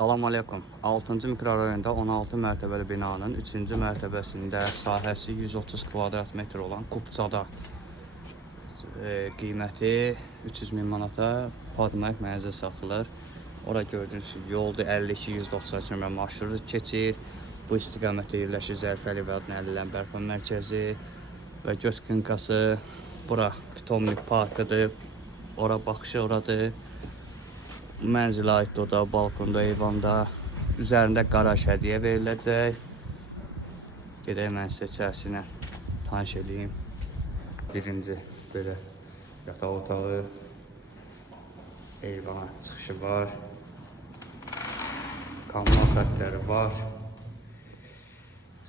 Salam aleykum. 6-cı mikrorayonda 16 mərtəbəli binanın 3-cü mərtəbəsində sahəsi 130 kvadrat metr olan Kupçada qiyməti 300 min manata padmayıq mənzil satılır. Ora gördüyünüz yoldur, 52-190 km marşrutu keçir. Bu istiqamətdə yerləşir Zərfəli və adını əlilən bərpa mərkəzi və göz klinikası. Bura Pitomnik parkıdır. Ora baxışı oradır. Mənzilə aiddir, o da balkonda, eyvanda. Üzərində qaraj hədiyyə veriləcək. Gedək mən sizə içərisinə tanış edeyim. Birinci belə yataq otağı, eyvana çıxışı var. Kanal xətləri var.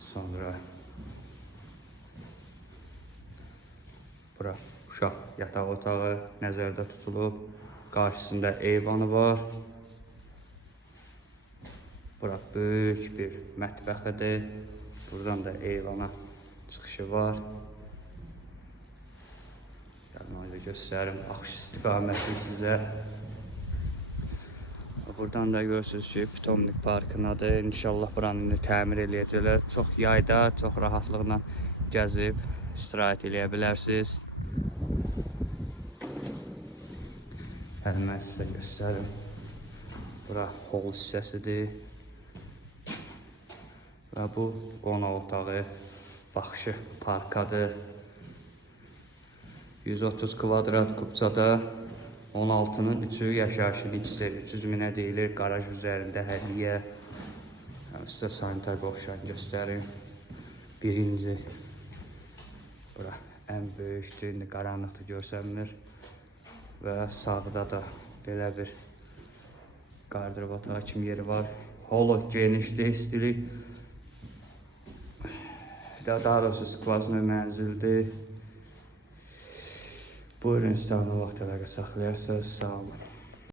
Sonra bura uşaq yataq otağı nəzərdə tutulub. Qarşısında eyvanı var. Bura böyük bir mətbəxidir. Buradan da eyvana çıxışı var. Gəlin onu göstərim. Axış istiqaməti sizə. Buradan da görürsünüz ki, Pitomnik parkınadır. İnşallah buranı təmir eləyəcəklər. Çox yayda, çox rahatlıqla gəzib istirahət eləyə bilərsiniz. Gəlin mən sizə göstərim. Bura hol hissəsidir. Və bu qonaq otağı, baxışı parkadır. 130 kvadrat Kupçada 16-nın 3-ü yaşayışlı ikisi 300 minə deyilir. Qaraj üzərində hədiyyə. Sizə sanitar qovşan göstərim. Birinci. Bura ən böyükdür. İndi qaranlıqda görsənmir. Və sağda da belə bir qardırıb otağı kimi yeri var. Holo genişdir, istilik. Daha doğrusu skvazlı mənzildir. Buyurun, istəyən vaxt əlaqə saxlayasınız. Sağ olun.